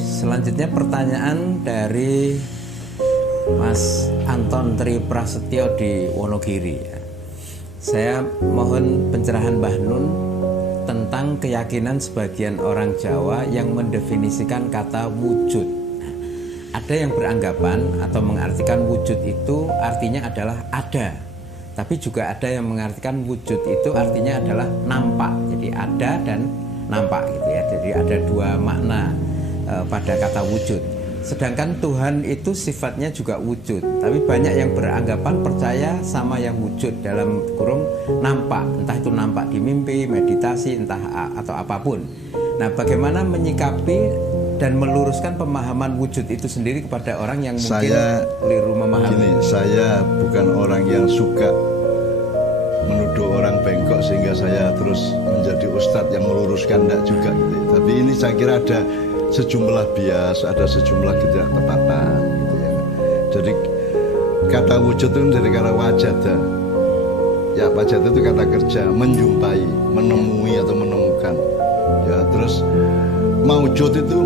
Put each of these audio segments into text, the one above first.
Selanjutnya pertanyaan dari Mas Anton Tri Prasetyo di Wonogiri. Saya mohon pencerahan Mbah Nun tentang keyakinan sebagian orang Jawa yang mendefinisikan kata wujud. Ada yang beranggapan atau mengartikan wujud itu artinya adalah ada. Tapi juga ada yang mengartikan wujud itu artinya adalah nampak. Jadi ada dan nampak gitu ya. Jadi ada dua makna pada kata wujud. Sedangkan Tuhan itu sifatnya juga wujud. Tapi banyak yang beranggapan percaya sama yang wujud dalam kurung nampak. Entah itu nampak di mimpi, meditasi, entah atau apapun. Nah, bagaimana menyikapi dan meluruskan pemahaman wujud itu sendiri kepada orang yang mungkin keliru memahami? Gini, saya bukan orang yang suka menuduh orang bengkok sehingga saya terus menjadi ustadz yang meluruskan, enggak juga gitu. Tapi ini saya kira ada sejumlah bias, ada sejumlah ketidaktepatan gitu ya. Jadi kata wujud itu dari kata wajada. Ya, wajada itu kata kerja, menjumpai, menemui atau menemukan. Ya, terus maujud itu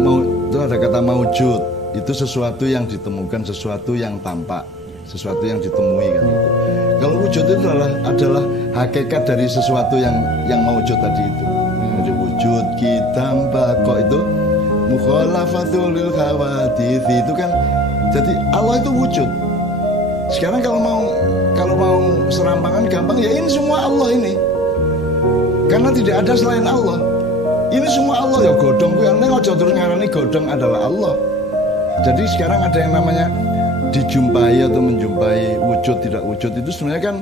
ada kata maujud. Itu sesuatu yang ditemukan, sesuatu yang tampak, sesuatu yang ditemui kan gitu. Kalau wujud itu adalah hakikat dari sesuatu yang maujud tadi itu. Jadi wujud kita kok itu mukhalafatul lil khawadits itu kan. Jadi Allah itu wujud. Sekarang kalau mau serampangan gampang ya ini semua Allah ini. Karena tidak ada selain Allah. Ini semua Allah ya godhong kuwi nek aja terus ngarani godhong adalah Allah. Jadi sekarang ada yang namanya dijumpai atau menjumpai wujud tidak wujud itu sebenarnya kan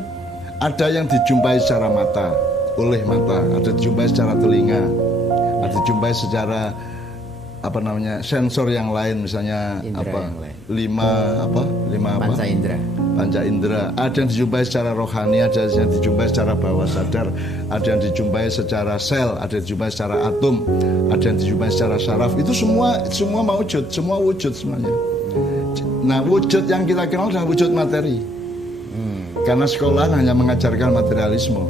ada yang dijumpai secara mata, oleh mata, ada dijumpai secara telinga, ada dijumpai secara sensor yang lain misalnya indra lima panca indera, ada yang dijumpai secara rohani, ada yang dijumpai secara bawah sadar, ada yang dijumpai secara sel, ada yang dijumpai secara atom, ada yang dijumpai secara saraf. Itu semua maujud, semua wujud semuanya. Nah, wujud yang kita kenal adalah wujud materi. Karena sekolah hanya mengajarkan materialisme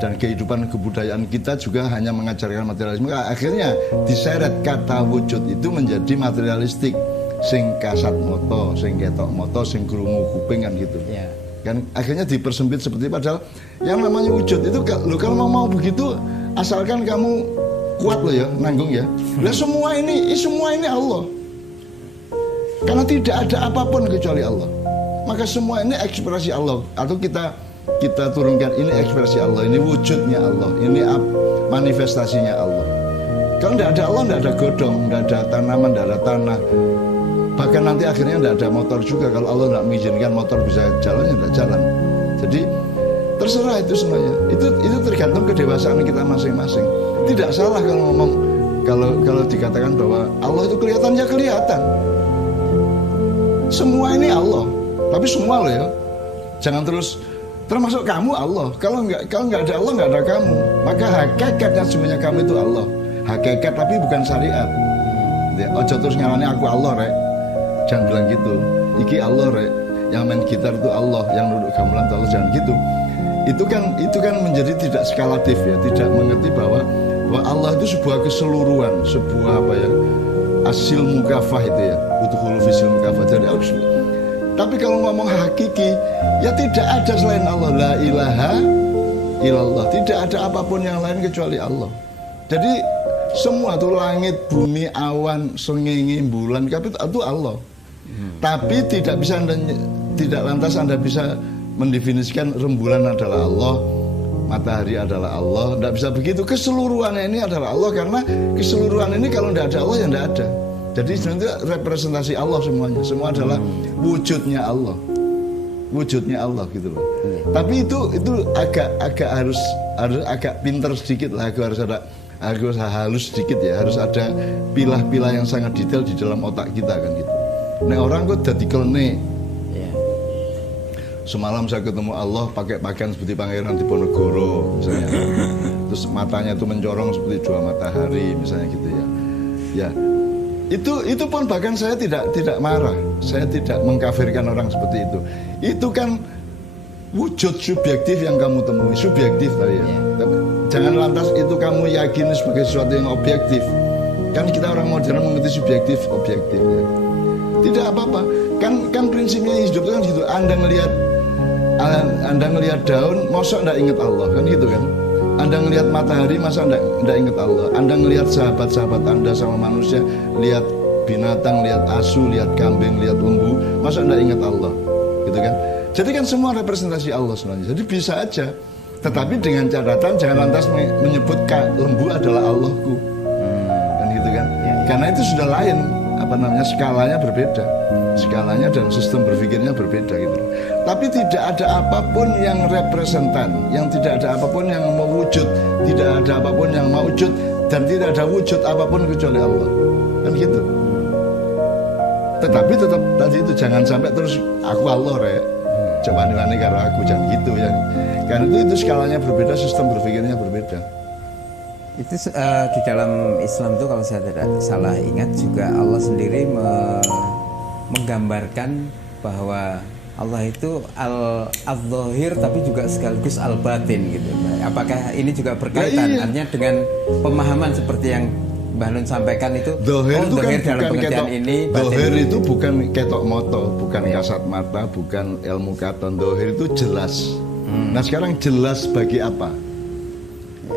dan kehidupan kebudayaan kita juga hanya mengajarkan materialisme. Akhirnya diseret kata wujud itu menjadi materialistik. Sing kasat moto, sing ketok moto, sing krungu kuping kan gitu. Ya. Kan akhirnya dipersempit seperti padahal yang namanya wujud itu kalau mau begitu asalkan kamu kuat loh ya, nanggung ya. Lah semua ini Allah. Karena tidak ada apapun kecuali Allah. Maka semua ini ekspresi Allah. Atau kita turunkan ini ekspresi Allah, ini wujudnya Allah, ini manifestasinya Allah. Kalau tidak ada Allah, tidak ada godong, tidak ada tanaman, tidak ada tanah. Bahkan nanti akhirnya tidak ada motor juga. Kalau Allah tidak mengizinkan motor bisa jalan, ya tidak jalan. Jadi terserah itu semuanya. Itu tergantung kedewasaan kita masing-masing. Tidak salah kalau ngomong kalau dikatakan bahwa Allah itu kelihatan, ya kelihatan. Semua ini Allah, tapi semua loh ya. Jangan terus termasuk kamu Allah. Kalau nggak ada Allah nggak ada kamu. Maka hakikatnya sebenarnya kamu itu Allah. Hakikat tapi bukan syariat. Ya, ojo terus ngarani aku Allah rek. Jangan bilang gitu. Iki Allah rek. Yang main gitar itu Allah, yang duduk gamelan itu Allah, jangan gitu. Itu kan menjadi tidak skalatif ya, tidak mengerti bahwa Allah itu sebuah keseluruhan, sebuah asil mukafah itu ya, utuhul fisil mukafah. Jadi tapi kalau ngomong hakiki, ya tidak ada selain Allah. La ilaha illallah. Tidak ada apapun yang lain kecuali Allah. Jadi semua itu langit, bumi, awan, srengenge, bulan, itu Allah. Tapi tidak lantas Anda bisa mendefinisikan rembulan adalah Allah, matahari adalah Allah. Tidak bisa begitu. Keseluruhannya ini adalah Allah, karena keseluruhan ini kalau tidak ada Allah ya tidak ada. Jadi sebenarnya representasi Allah semuanya. Semua adalah wujudnya Allah. Wujudnya Allah gitu loh. Tapi itu harus agak pinter sedikit lah, harus halus sedikit ya, harus ada pilah-pilah yang sangat detail di dalam otak kita kan gitu. Nah orang kok dadi kelene. Semalam saya ketemu Allah pakai pakaian seperti Pangeran Diponegoro misalnya. Terus matanya itu mencorong seperti dua matahari misalnya gitu ya. Ya. Itu pun bahkan saya tidak marah. Saya tidak mengkafirkan orang seperti itu. Itu kan wujud subjektif yang kamu temui, subjektif tadi ya. Jangan lantas itu kamu yakini sebagai sesuatu yang objektif. Kan kita orang modern mengerti subjektif, objektif ya. Tidak apa-apa. Kan prinsipnya hidup itu kan gitu. Anda ngelihat daun, masa enggak ingat Allah kan gitu kan? Anda ngelihat matahari, masa enggak ingat Allah? Anda ngelihat sahabat-sahabat Anda sama manusia, lihat binatang, lihat asu, lihat kambing, lihat lembu, masa enggak ingat Allah? Gitu kan? Jadi kan semua representasi Allah sebenarnya. Jadi bisa aja. Tetapi dengan catatan jangan lantas menyebut lembu adalah Allahku. Kan gitu kan? Karena itu sudah lain, skalanya berbeda. Skalanya dan sistem berpikirnya berbeda gitu. Tapi tidak ada apapun yang representan, yang tidak ada apapun yang mewujud, tidak ada apapun yang mewujud, dan tidak ada wujud apapun kecuali Allah. Kan gitu. Tetapi tetap tadi itu jangan sampai terus aku Allah rek. Coba wani karo aku, jangan gitu ya. Karena itu skalanya berbeda, sistem berpikirnya berbeda. Itu di dalam Islam itu kalau saya tidak salah ingat juga Allah sendiri menggambarkan bahwa Allah itu al-zahir tapi juga sekaligus al-batin gitu. Apakah ini juga berkaitan artinya dengan pemahaman seperti yang Mbah Nun sampaikan itu? Dohir itu kan dalam pengertian ini, dohir itu bukan ketok moto, bukan kasat mata, bukan ilmu katon. Dohir itu jelas. Nah sekarang jelas bagi apa?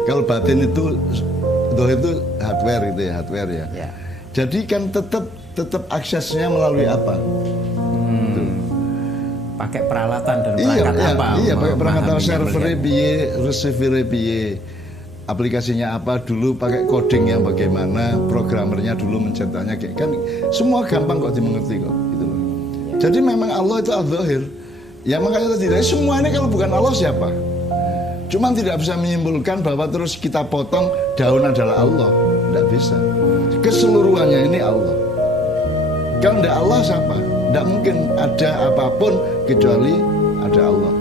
Kalau batin itu dohir itu hardware gitu ya, hardware ya. Jadi kan tetap aksesnya melalui apa? Pakai peralatan dan perangkat apa? Iya, pakai perangkat server piye, receiver piye. Aplikasinya apa dulu, pakai coding yang bagaimana, programmernya dulu mencetaknya kayak kan semua gampang kok dimengerti kok gitu. Jadi memang Allah itu al-zahir. Ya makanya tadi semua ini kalau bukan Allah siapa? Cuman tidak bisa menyimpulkan bahwa terus kita potong daun adalah Allah, tidak bisa. Keseluruhannya ini Allah. Kalau tidak Allah siapa? Tidak mungkin ada apapun kecuali ada Allah.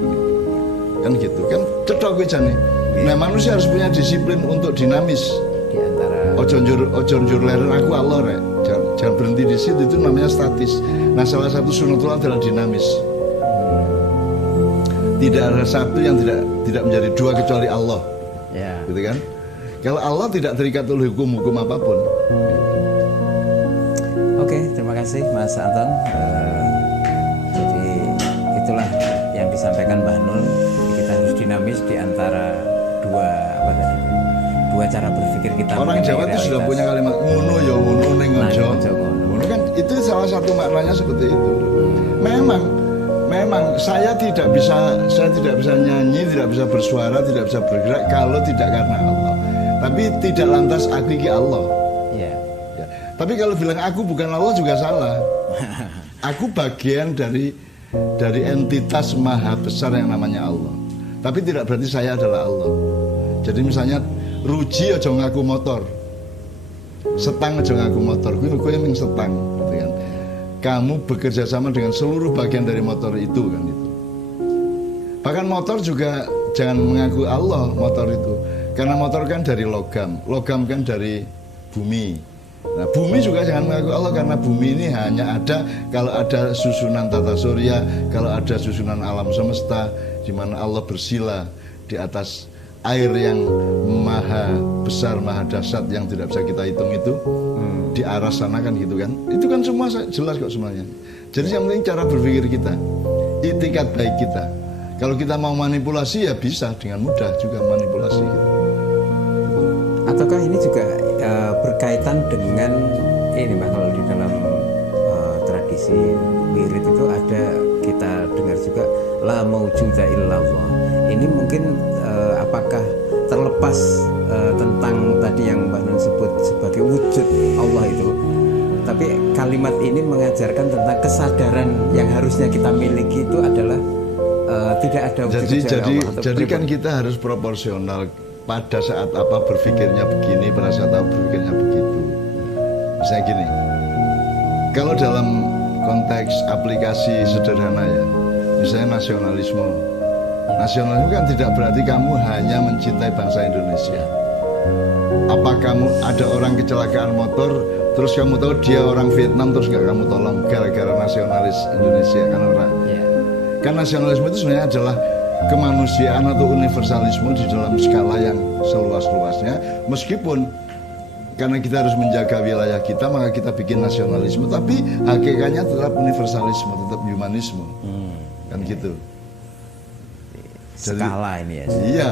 Kan gitu kan cocok aja nih. Nah manusia harus punya disiplin untuk dinamis. Di antara ojo njur leren aku Allah rek. Jangan berhenti di situ, itu namanya statis. Nah salah satu sunatullah adalah dinamis. Tidak ada satu yang tidak menjadi dua kecuali Allah. Gitu kan? Kalau Allah tidak terikat oleh hukum apapun. Oke, terima kasih Mas Anton. Jadi itulah yang disampaikan Mbah Nun. Kita harus dinamis di antara dua cara berpikir kita. Orang Jawa itu sudah punya kalimat ngono ya ngono ning ojo. Ngono kan itu salah satu maknanya seperti itu. Memang saya tidak bisa nyanyi, tidak bisa bersuara, tidak bisa bergerak kalau tidak karena Allah. Tapi tidak lantas aku iki Allah. Ya. Tapi kalau bilang aku bukan Allah juga salah. Aku bagian dari entitas maha besar yang namanya Allah. Tapi tidak berarti saya adalah Allah. Jadi misalnya Ruji aja ngaku motor, Setang aja ngaku motor, gue yang setang, gitu kan. Kamu bekerja sama dengan seluruh bagian dari motor itu kan itu. Bahkan motor juga jangan mengaku Allah motor itu, karena motor kan dari logam kan dari bumi. Nah bumi juga jangan mengaku Allah karena bumi ini hanya ada kalau ada susunan tata surya, kalau ada susunan alam semesta di mana Allah bersila di atas air yang maha besar, maha dahsyat yang tidak bisa kita hitung itu di arah sana kan gitu kan. Itu kan semua jelas kok semuanya. Jadi yang penting cara berpikir kita, itikat baik kita. Kalau kita mau manipulasi ya bisa dengan mudah juga manipulasi gitu. Ataukah ini juga berkaitan dengan ini Mbak, kalau di dalam tradisi wirid itu ada kita dengar juga la maujuda illallah. Ini mungkin apakah terlepas tentang tadi yang Mbak Nun sebut sebagai wujud Allah itu, tapi kalimat ini mengajarkan tentang kesadaran yang harusnya kita miliki itu adalah tidak ada wujud kecuali Allah. Jadi kan kita harus proporsional pada saat apa berpikirnya begini, pada saat apa berpikirnya begitu. Misalnya gini, kalau dalam konteks aplikasi sederhana ya, misalnya nasionalisme. Nasionalisme kan tidak berarti kamu hanya mencintai bangsa Indonesia. Apa kamu ada orang kecelakaan motor, terus kamu tahu dia orang Vietnam, terus nggak kamu tolong gara-gara nasionalis Indonesia kan orang? Kan nasionalisme itu sebenarnya adalah kemanusiaan atau universalisme di dalam skala yang seluas-luasnya, meskipun karena kita harus menjaga wilayah kita, maka kita bikin nasionalisme. Tapi hakikatnya tetap universalisme, tetap humanisme, kan gitu. Skala ini ya. Iya,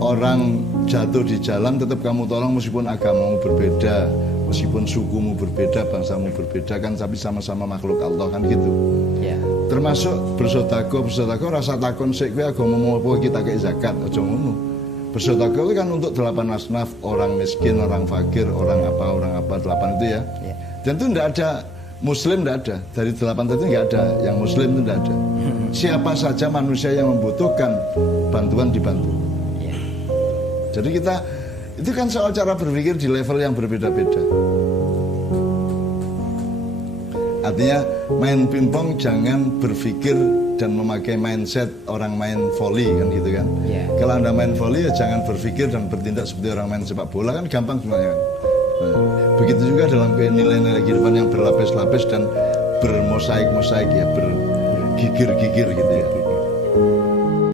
orang jatuh di jalan tetap kamu tolong meskipun agamamu berbeda, meskipun sukumu berbeda, bangsamu berbeda, kan tapi sama-sama makhluk Allah, kan gitu. Ya. Termasuk bersodako rasa takon sik kowe agamamu apa kita kayak zakat aja ngono. Bersodako kan untuk 8 asnaf, orang miskin, orang fakir, orang apa 8 itu ya. Ya. Dan itu tidak ada Muslim, tidak ada. Dari 8 tadi tidak ada yang Muslim, itu tidak ada. Siapa saja manusia yang membutuhkan bantuan dibantu. Ya. Jadi kita itu kan soal cara berpikir di level yang berbeda-beda. Artinya main pingpong jangan berpikir dan memakai mindset orang main volley, kan gitu kan. Yeah. Kalau Anda main volley ya jangan berpikir dan bertindak seperti orang main sepak bola, kan gampang semuanya kan. Nah, begitu juga dalam nilai-nilai kehidupan yang berlapis-lapis dan bermosaik-mosaik ya, bergigir-gigir gitu ya.